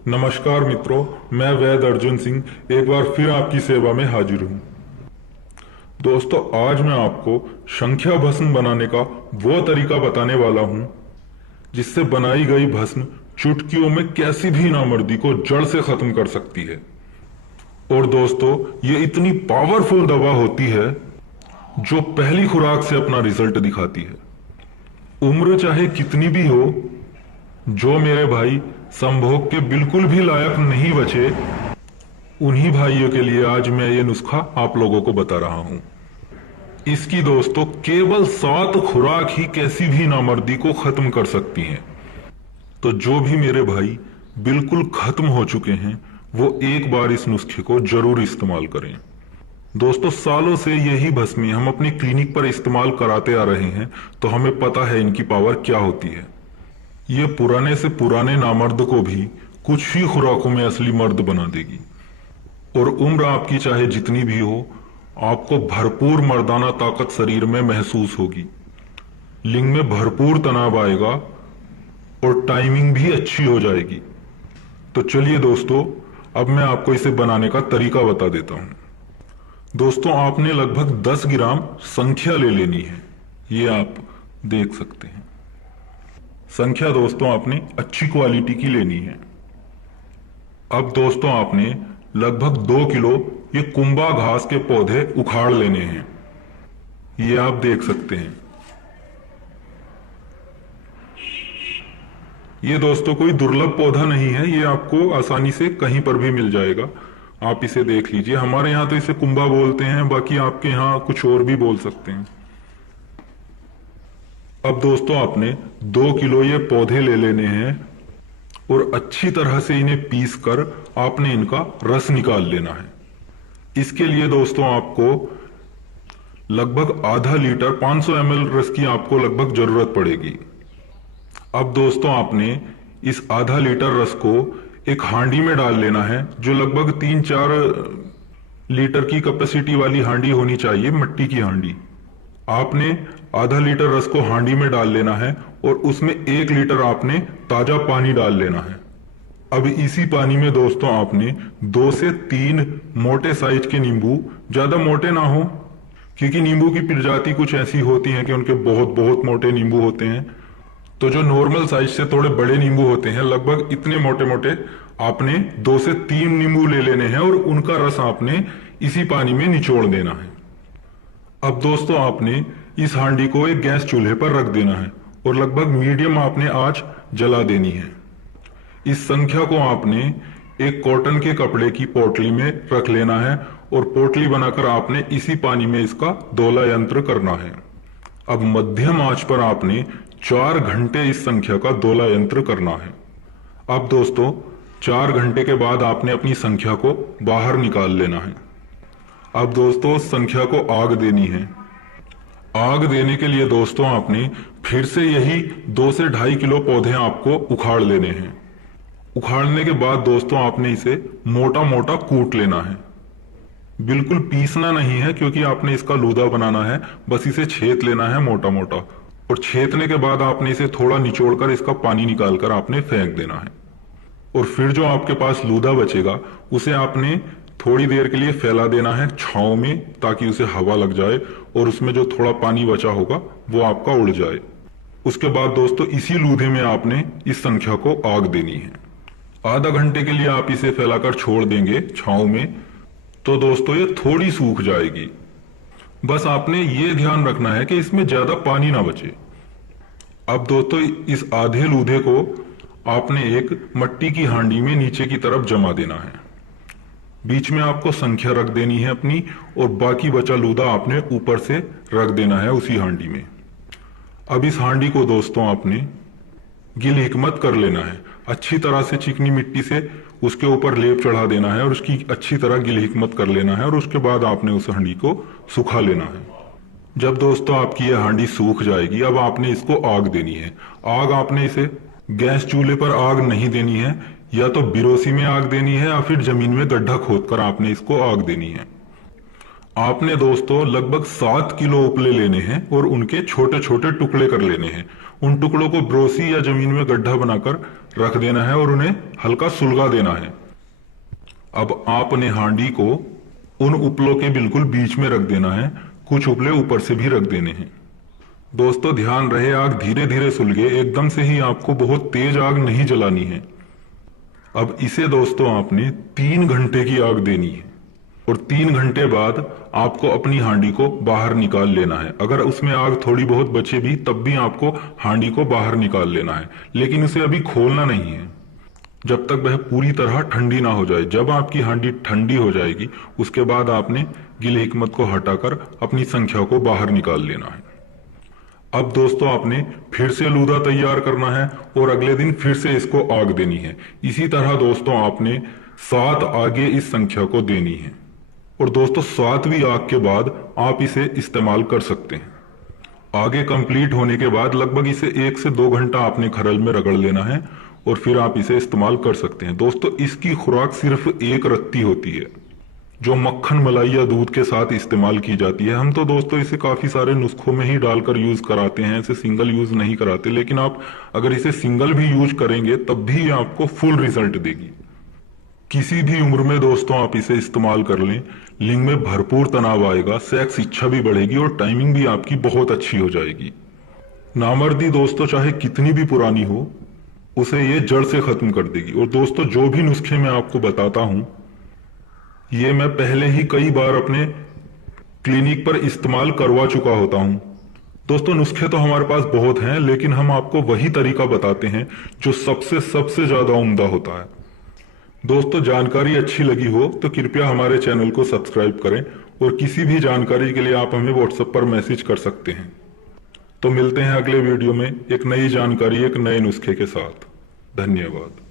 नमस्कार मित्रों, मैं वैद अर्जुन सिंह एक बार फिर आपकी सेवा में हाजिर हूँ। दोस्तों, आज मैं आपको संख्या भस्म बनाने का वो तरीका बताने वाला हूँ जिससे बनाई गई भस्म चुटकियों में कैसी भी नामर्दी को जड़ से खत्म कर सकती है। और दोस्तों, ये इतनी पावरफुल दवा होती है जो पहली खुराक से अपना रिजल्ट दिखाती है। उम्र चाहे कितनी भी हो, जो मेरे भाई संभोग के बिल्कुल भी लायक नहीं बचे, उन्हीं भाइयों के लिए आज मैं ये नुस्खा आप लोगों को बता रहा हूं। इसकी दोस्तों केवल 7 खुराक ही कैसी भी नामर्दी को खत्म कर सकती हैं। तो जो भी मेरे भाई बिल्कुल खत्म हो चुके हैं वो एक बार इस नुस्खे को जरूर इस्तेमाल करें। दोस्तों, सालों से यही भस्में हम अपनी क्लिनिक पर इस्तेमाल कराते आ रहे हैं, तो हमें पता है इनकी पावर क्या होती है। ये पुराने से पुराने नामर्द को भी कुछ ही खुराकों में असली मर्द बना देगी। और उम्र आपकी चाहे जितनी भी हो, आपको भरपूर मर्दाना ताकत शरीर में महसूस होगी, लिंग में भरपूर तनाव आएगा और टाइमिंग भी अच्छी हो जाएगी। तो चलिए दोस्तों, अब मैं आपको इसे बनाने का तरीका बता देता हूं। दोस्तों, आपने लगभग 10 ग्राम संख्या ले लेनी है। ये आप देख सकते हैं। संख्या दोस्तों आपने अच्छी क्वालिटी की लेनी है। अब दोस्तों आपने लगभग 2 किलो ये कुंभा घास के पौधे उखाड़ लेने हैं। ये आप देख सकते हैं। ये दोस्तों कोई दुर्लभ पौधा नहीं है, ये आपको आसानी से कहीं पर भी मिल जाएगा। आप इसे देख लीजिए। हमारे यहाँ तो इसे कुंभा बोलते हैं, बाकी आपके यहाँ कुछ और भी बोल सकते हैं। अब दोस्तों आपने 2 किलो ये पौधे ले लेने हैं और अच्छी तरह से इन्हें पीस कर आपने इनका रस निकाल लेना है। इसके लिए दोस्तों आपको लगभग आधा लीटर 500 ml रस की आपको लगभग जरूरत पड़ेगी। अब दोस्तों आपने इस आधा लीटर रस को एक हांडी में डाल लेना है, जो लगभग 3-4 लीटर की कैपेसिटी वाली हांडी होनी चाहिए, मिट्टी की हांडी। आपने आधा लीटर रस को हांडी में डाल लेना है और उसमें 1 लीटर आपने ताजा पानी डाल लेना है। अब इसी पानी में दोस्तों आपने 2 से 3 मोटे साइज के नींबू, ज्यादा मोटे ना हो, क्योंकि नींबू की प्रजाति कुछ ऐसी होती है कि उनके बहुत बहुत मोटे नींबू होते हैं। तो जो नॉर्मल साइज से थोड़े बड़े नींबू होते हैं, लगभग इतने मोटे मोटे, आपने 2 से 3 नींबू ले लेने हैं और उनका रस आपने इसी पानी में निचोड़ देना है। अब दोस्तों आपने इस हांडी को एक गैस चूल्हे पर रख देना है और लगभग मीडियम आपने आंच जला देनी है। इस संख्या को आपने एक कॉटन के कपड़े की पोटली में रख लेना है और पोटली बनाकर आपने इसी पानी में इसका दोला यंत्र करना है। अब मध्यम आंच पर आपने 4 घंटे इस संख्या का दोला यंत्र करना है। अब दोस्तों 4 घंटे के बाद आपने अपनी संख्या को बाहर निकाल लेना है। अब दोस्तों संख्या को आग देनी है। आग देने के लिए दोस्तों आपने फिर से यही 2 से 2.5 किलो पौधे आपको उखाड़ लेने हैं। उखाड़ने के बाद दोस्तों आपने इसे मोटा मोटा कूट लेना है। बिल्कुल पीसना नहीं है, क्योंकि आपने इसका लूदा बनाना है। बस इसे छेद लेना है मोटा मोटा, और छेदने के बाद आपने इसे थोड़ा निचोड़कर इसका पानी निकालकर आपने फेंक देना है। और फिर जो आपके पास लूदा बचेगा उसे आपने थोड़ी देर के लिए फैला देना है छांव में, ताकि उसे हवा लग जाए और उसमें जो थोड़ा पानी बचा होगा वो आपका उड़ जाए। उसके बाद दोस्तों इसी लूधे में आपने इस संख्या को आग देनी है। आधा घंटे के लिए आप इसे फैलाकर छोड़ देंगे छांव में, तो दोस्तों ये थोड़ी सूख जाएगी। बस आपने ये ध्यान रखना है कि इसमें ज्यादा पानी ना बचे। अब दोस्तों इस आधे लूधे को आपने एक मट्टी की हांडी में नीचे की तरफ जमा देना है। बीच में आपको संख्या रख देनी है अपनी, और बाकी बचा लूदा आपने ऊपर से रख देना है उसी हांडी में। अब इस हांडी को दोस्तों आपने गिल हिकमत कर लेना है। अच्छी तरह से चिकनी मिट्टी से उसके ऊपर लेप चढ़ा देना है और उसकी अच्छी तरह गिल हिकमत कर लेना है, और उसके बाद आपने उस हांडी को सुखा लेना है। जब दोस्तों आपकी यह हांडी सूख जाएगी, अब आपने इसको आग देनी है। आग आपने इसे गैस चूल्हे पर आग नहीं देनी है, या तो बिरोसी में आग देनी है या फिर जमीन में गड्ढा खोदकर आपने इसको आग देनी है। आपने दोस्तों लगभग 7 किलो उपले लेने हैं और उनके छोटे छोटे टुकड़े कर लेने हैं उन टुकड़ों को ब्रोसी या जमीन में गड्ढा बनाकर रख देना है और उन्हें हल्का सुलगा देना है। अब आपने हांडी को उन उपलों के बिल्कुल बीच में रख देना है, कुछ उपले ऊपर से भी रख देने हैं। दोस्तों ध्यान रहे, आग धीरे धीरे सुलगे, एकदम से ही आपको बहुत तेज आग नहीं जलानी है। अब इसे दोस्तों आपने 3 घंटे की आग देनी है और 3 घंटे बाद आपको अपनी हांडी को बाहर निकाल लेना है। अगर उसमें आग थोड़ी बहुत बचे भी तब भी आपको हांडी को बाहर निकाल लेना है, लेकिन उसे अभी खोलना नहीं है जब तक वह पूरी तरह ठंडी ना हो जाए। जब आपकी हांडी ठंडी हो जाएगी उसके बाद आपने गिल हिकमत को हटाकर अपनी संख्या को बाहर निकाल लेना है। अब दोस्तों आपने फिर से लूदा तैयार करना है और अगले दिन फिर से इसको आग देनी है। इसी तरह दोस्तों आपने 7 आगे इस संख्या को देनी है और दोस्तों 7वीं आग के बाद आप इसे इस्तेमाल कर सकते हैं। आगे कंप्लीट होने के बाद लगभग इसे 1 से 2 घंटा आपने खरल में रगड़ लेना है और फिर आप इसे इस्तेमाल कर सकते हैं। दोस्तों इसकी खुराक सिर्फ 1 रत्ती होती है जो मक्खन, मलाई या दूध के साथ इस्तेमाल की जाती है। हम तो दोस्तों इसे काफी सारे नुस्खों में ही डालकर यूज कराते हैं, इसे सिंगल यूज नहीं कराते, लेकिन आप अगर इसे सिंगल भी यूज करेंगे तब भी आपको फुल रिजल्ट देगी। किसी भी उम्र में दोस्तों आप इसे इस्तेमाल कर लें, लिंग में भरपूर तनाव आएगा, सेक्स इच्छा भी बढ़ेगी और टाइमिंग भी आपकी बहुत अच्छी हो जाएगी। नामर्दी दोस्तों चाहे कितनी भी पुरानी हो उसे ये जड़ से खत्म कर देगी। और दोस्तों जो भी नुस्खे मैं आपको बताता हूं ये मैं पहले ही कई बार अपने क्लिनिक पर इस्तेमाल करवा चुका होता हूं। दोस्तों नुस्खे तो हमारे पास बहुत हैं, लेकिन हम आपको वही तरीका बताते हैं जो सबसे ज्यादा उम्दा होता है। दोस्तों जानकारी अच्छी लगी हो तो कृपया हमारे चैनल को सब्सक्राइब करें और किसी भी जानकारी के लिए आप हमें व्हाट्सएप पर मैसेज कर सकते हैं। तो मिलते हैं अगले वीडियो में एक नई जानकारी, एक नए नुस्खे के साथ। धन्यवाद।